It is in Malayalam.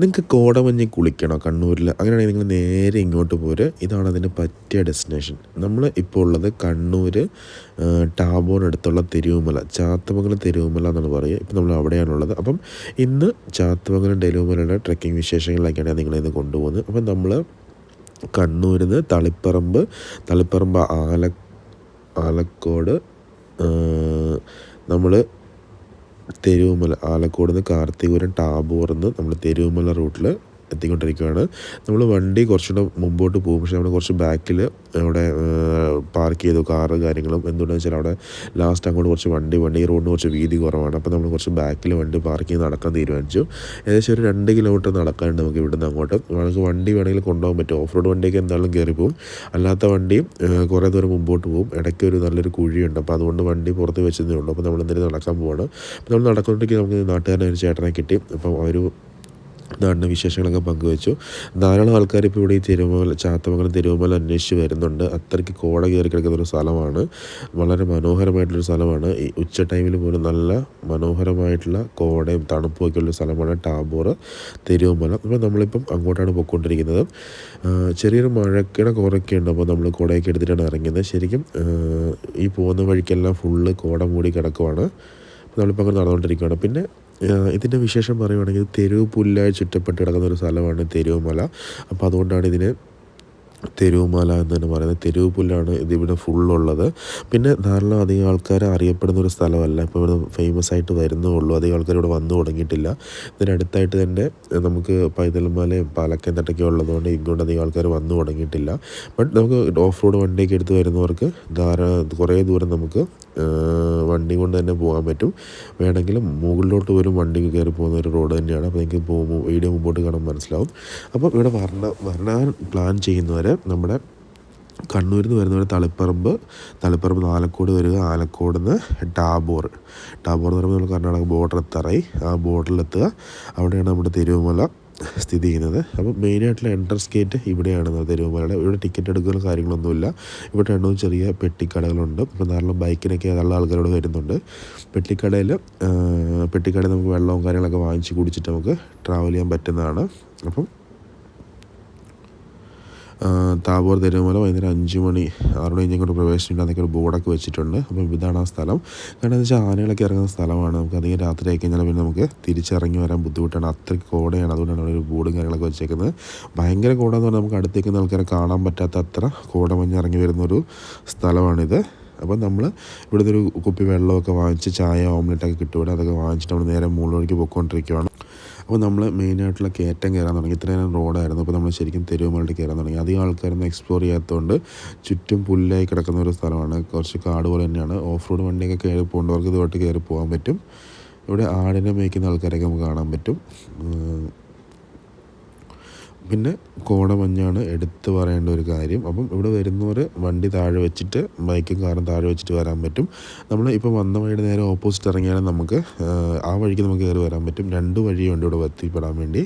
നിങ്ങൾക്ക് കോടമഞ്ഞിൽ കുളിക്കണോ കണ്ണൂരിൽ? അങ്ങനെയാണെങ്കിൽ നിങ്ങൾ നേരെ ഇങ്ങോട്ട് പോര്. ഇതാണ് അതിന് പറ്റിയ ഡെസ്റ്റിനേഷൻ. നമ്മൾ ഇപ്പോൾ ഉള്ളത് കണ്ണൂർ ടാബോറിനടുത്തുള്ള തെരുവുമല, ചാത്തമംഗലം തെരുവുമല എന്നാണ് പറയുക. ഇപ്പോൾ നമ്മൾ അവിടെയാണുള്ളത്. അപ്പം ഇന്ന് ചാത്തമംഗലം തെരുവുമലയുടെ ട്രെക്കിംഗ് വിശേഷങ്ങളിലേക്കാണ് നിങ്ങളിന്ന് കൊണ്ടുപോകുന്നത്. അപ്പം നമ്മൾ കണ്ണൂരിൽ നിന്ന് തളിപ്പറമ്പ് ആലക്കോട്, നമ്മൾ തെരുവുമല, ആലക്കോട് നിന്ന് കാർത്തികപുരം ടാബോറിൽ നിന്ന് നമ്മൾ തെരുവുമല റൂട്ടിൽ എത്തിക്കൊണ്ടിരിക്കുകയാണ്. നമ്മൾ വണ്ടി കുറച്ചുകൂടെ മുമ്പോട്ട് പോകും. പക്ഷേ നമ്മൾ കുറച്ച് ബാക്കിൽ അവിടെ പാർക്ക് ചെയ്തു കാറ് കാര്യങ്ങളും. എന്തുകൊണ്ടെന്ന് വെച്ചാൽ അവിടെ ലാസ്റ്റ് അങ്ങോട്ട് കുറച്ച് വണ്ടി ഈ റോഡിന് കുറച്ച് വീതി കുറവാണ്. അപ്പോൾ നമ്മൾ കുറച്ച് ബാക്കിൽ വണ്ടി പാർക്ക് ചെയ്ത് നടക്കാൻ തീരുമാനിച്ചു. ഏകദേശം ഒരു 2 കിലോമീറ്റർ നടക്കാനുണ്ട് നമുക്ക് ഇവിടുന്ന് അങ്ങോട്ട്. നമുക്ക് വണ്ടി വേണമെങ്കിൽ കൊണ്ടുപോകാൻ പറ്റും. ഓഫ് റോഡ് വണ്ടിയൊക്കെ എന്തായാലും കയറി പോകും. അല്ലാത്ത വണ്ടിയും കുറേ ദൂരം മുമ്പോട്ട് പോകും. ഇടയ്ക്ക് ഒരു നല്ലൊരു കുഴിയുണ്ട്. അപ്പോൾ അതുകൊണ്ട് വണ്ടി പുറത്ത് വെച്ചതേ ഉള്ളൂ. അപ്പോൾ നമ്മൾ എന്തെങ്കിലും നടക്കാൻ പോവാണ്. അപ്പോൾ നമ്മൾ നടക്കുമ്പോഴേക്ക് നമുക്ക് നാട്ടുകാരനെ ഒരു ചേട്ടനെ കിട്ടി. അപ്പോൾ അവർ നാടിൻ്റെ വിശേഷങ്ങളൊക്കെ പങ്കുവെച്ചു. ധാരാളം ആൾക്കാർ ഇപ്പോൾ ഇവിടെ ഈ ചാത്തമംഗലം തെരുവുമല അന്വേഷിച്ച് വരുന്നുണ്ട്. അത്രയ്ക്ക് കോട കയറി കിടക്കുന്ന ഒരു സ്ഥലമാണ്. വളരെ മനോഹരമായിട്ടുള്ളൊരു സ്ഥലമാണ്. ഈ ഉച്ച ടൈമിൽ പോലും നല്ല മനോഹരമായിട്ടുള്ള കോടയും തണുപ്പും ഒക്കെ ഉള്ളൊരു സ്ഥലമാണ് ടാബോർ തെരുവുമല. അപ്പോൾ നമ്മളിപ്പം അങ്ങോട്ടാണ് പോയിക്കൊണ്ടിരിക്കുന്നത്. ചെറിയൊരു മഴക്കിട കുറൊക്കെ ഉണ്ട്. അപ്പോൾ നമ്മൾ കുടയൊക്കെ എടുത്തിട്ടാണ് ഇറങ്ങിയത്. ശരിക്കും ഈ പോകുന്ന വഴിക്കെല്ലാം ഫുള്ള് കോട മൂടി കിടക്കുവാണ്. നമ്മളിപ്പോൾ അങ്ങനെ നടന്നുകൊണ്ടിരിക്കുകയാണ്. പിന്നെ ഇതിൻ്റെ വിശേഷം പറയുകയാണെങ്കിൽ തെരുവ് പുല്ലായി ചുറ്റപ്പെട്ട് കിടക്കുന്ന ഒരു സ്ഥലമാണ് തെരുവുമല. അപ്പോൾ അതുകൊണ്ടാണ് ഇതിന് തെരുവുമല എന്ന് തന്നെ പറയുന്നത്. തെരുവ് പുല്ലാണ് ഇതിവിടെ ഫുള്ളുള്ളത്. പിന്നെ ധാരാളം അധികം ആൾക്കാർ അറിയപ്പെടുന്ന ഒരു സ്ഥലമല്ല. ഇപ്പോൾ ഇവിടെ ഫേമസ് ആയിട്ട് വരുന്നേ ഉള്ളൂ. അധികം ആൾക്കാർ ഇവിടെ വന്നു തുടങ്ങിയിട്ടില്ല. ഇതിനടുത്തായിട്ട് തന്നെ നമുക്ക് പൈതൽമലയും പാലക്കയം തട്ടൊക്കെ ഉള്ളതുകൊണ്ട് ഇങ്ങോട്ട് അധികം ആൾക്കാർ വന്നു തുടങ്ങിയിട്ടില്ല. ബട്ട് നമുക്ക് ഓഫ് റോഡ് വണ്ടിയൊക്കെ എടുത്ത് വരുന്നവർക്ക് കുറേ ദൂരം നമുക്ക് വണ്ടി കൊണ്ട് തന്നെ പോകാൻ പറ്റും. വേണമെങ്കിൽ മുകളിലോട്ട് പോലും വണ്ടി കയറി പോകുന്ന ഒരു റോഡ് തന്നെയാണ്. അപ്പോൾ നിങ്ങൾക്ക് വീഡിയോ മുമ്പോട്ട് കാണുമ്പോൾ മനസ്സിലാവും. അപ്പോൾ ഇവിടെ വരാൻ പ്ലാൻ ചെയ്യുന്നവർ നമ്മുടെ കണ്ണൂരിൽ നിന്ന് വരുന്നവർ തളിപ്പറമ്പ് ആലക്കോട് വരിക. ആലക്കോട് നിന്ന് ടാബോർ എന്ന് പറയുമ്പോൾ നമ്മൾ കർണാടക ബോർഡർ എത്താറായി. ആ ബോർഡറിലെത്തുക. അവിടെയാണ് നമ്മുടെ തെരുവുമല സ്ഥിതി ചെയ്യുന്നത്. അപ്പോൾ മെയിനായിട്ടുള്ള എൻട്രൻസ് ഗേറ്റ് ഇവിടെയാണ് തെരുവുമലയുടെ. ഇവിടെ ടിക്കറ്റ് എടുക്കുന്ന കാര്യങ്ങളൊന്നുമില്ല. ഇവിടെ രണ്ടും ചെറിയ പെട്ടിക്കടകളുണ്ട്. അപ്പോൾ ധാരാളം ബൈക്കിനൊക്കെ നല്ല ആൾക്കാരോട് വരുന്നുണ്ട്. പെട്ടിക്കടയിൽ നമുക്ക് വെള്ളവും കാര്യങ്ങളൊക്കെ വാങ്ങിച്ച് കുടിച്ചിട്ട് നമുക്ക് ട്രാവൽ ചെയ്യാൻ പറ്റുന്നതാണ്. അപ്പം താബോർ തെരുവുമല വൈകുന്നേരം 5 മണി 6 മണി കഴിഞ്ഞ് പ്രവേശനമുണ്ട്. അതൊക്കെ ഒരു ബോർഡൊക്കെ വെച്ചിട്ടുണ്ട്. അപ്പോൾ ഇതാണ് ആ സ്ഥലം. കാരണം എന്താ വെച്ചാൽ ആനകളൊക്കെ ഇറങ്ങുന്ന സ്ഥലമാണ്. നമുക്ക് അധികം രാത്രി ആയി കഴിഞ്ഞാൽ പിന്നെ നമുക്ക് തിരിച്ചിറങ്ങി വരാൻ ബുദ്ധിമുട്ടാണ്. അത്രയ്ക്ക് കോടയാണ്. അതുകൊണ്ടാണ് അവിടെ ഒരു ബോർഡും കാര്യങ്ങളൊക്കെ വെച്ചേക്കുന്നത്. ഭയങ്കര കോട എന്ന് പറഞ്ഞാൽ നമുക്ക് അടുത്തേക്കുന്ന ആൾക്കാരെ കാണാൻ പറ്റാത്ത അത്ര കോടമഞ്ഞ് ഇറങ്ങി വരുന്നൊരു സ്ഥലമാണിത്. അപ്പോൾ നമ്മൾ ഇവിടുന്ന് ഒരു കുപ്പി വെള്ളമൊക്കെ വാങ്ങിച്ച് ചായ ഓംലെറ്റൊക്കെ കിട്ടും ഇവിടെ. അതൊക്കെ വാങ്ങിച്ചിട്ട് നമ്മൾ നേരെ മുകളിലേക്ക് പോയിക്കൊണ്ടിരിക്കുകയാണ്. അപ്പോൾ നമ്മൾ മെയിനായിട്ടുള്ള കയറ്റം കയറാൻ തുടങ്ങി. ഇത്രയും റോഡായിരുന്നു. അപ്പോൾ നമ്മൾ ശരിക്കും തെരുവുമലയിൽ കയറാൻ തുടങ്ങി. അധികം ആൾക്കാരൊന്നും എക്സ്പ്ലോർ ചെയ്യാത്തതുകൊണ്ട് ചുറ്റും പുല്ലായി കിടക്കുന്ന ഒരു സ്ഥലമാണ്. കുറച്ച് കാട് പോലെ തന്നെയാണ്. ഓഫ് റോഡ് വണ്ടിയൊക്കെ കയറി പോകേണ്ടവർക്ക് ഇതുമായിട്ട് കയറി പോകാൻ പറ്റും. ഇവിടെ ആടിനെ മേയ്ക്കുന്ന ആൾക്കാരൊക്കെ നമുക്ക് കാണാൻ പറ്റും. പിന്നെ കോടമഞ്ഞാണ് എടുത്ത് പറയേണ്ട ഒരു കാര്യം. അപ്പം ഇവിടെ വരുന്നവർ വണ്ടി താഴെ വെച്ചിട്ട് ബൈക്കും കാറും താഴെ വെച്ചിട്ട് വരാൻ പറ്റും. നമ്മൾ ഇപ്പോൾ വന്ന വഴിയുടെ നേരെ ഓപ്പോസിറ്റ് ഇറങ്ങിയാലും നമുക്ക് ആ വഴിക്ക് നമുക്ക് കയറി വരാൻ പറ്റും. 2 വഴിയുണ്ട് ഇവിടെ എത്തിപ്പെടാൻ വേണ്ടി.